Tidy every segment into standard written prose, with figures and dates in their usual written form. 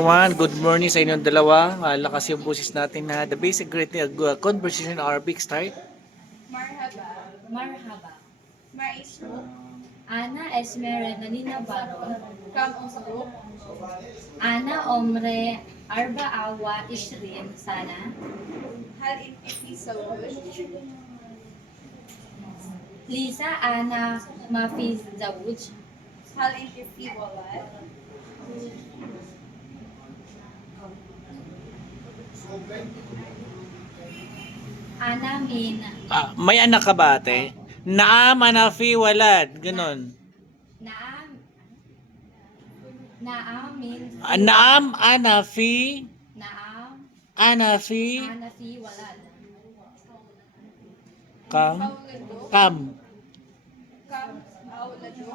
Everyone, good morning sa inyong dalawa. Lakas yung boses natin na the basic greeting conversation Arabic start. Marhaba. Marhaba. Maismo. Ana Esmeralda Baron. Kam usbuk. Ana Omre Arbaa wa Ishrin Sana. Hal inti fi zawj. Lisa Ana Mafi Zawuj. Hal inti fi walad. Ana Min May anak ka ba ate? Naam anafi walad. Ganon. Naam Naamin Naam anafi Naam anafi Ana Fi Walad. kam Mawlado. kam Kam awlado.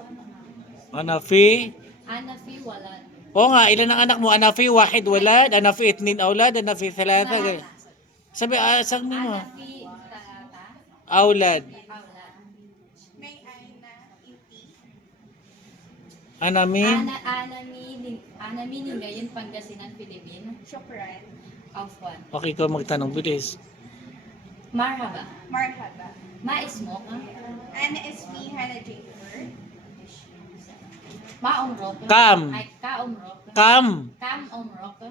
anafi. Ana Fi Walad. O nga, ilan ang anak mo? Anafi wahid walad, anafi itnin aulad, anafi thalatha. Sabi, sabi mo. Ana Fi Talata. Aulad. Awlad. May aina inti. Anamin. Ana Min ngayon Pangasinan, Pilipinas. Shukran. Afwan. Okay ko magtanong, bilis. Marhaba. Marhaba. Ma ismo ka? Ana ismi Hana Jennifer. Ma umrok ka? Kam. Ay, ka umrok ka? Kam. Kam umrok ka?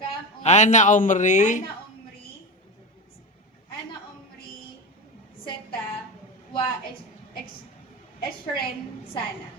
Kam Ana umri. Ana umri. Seta. Wa Eshren Sana.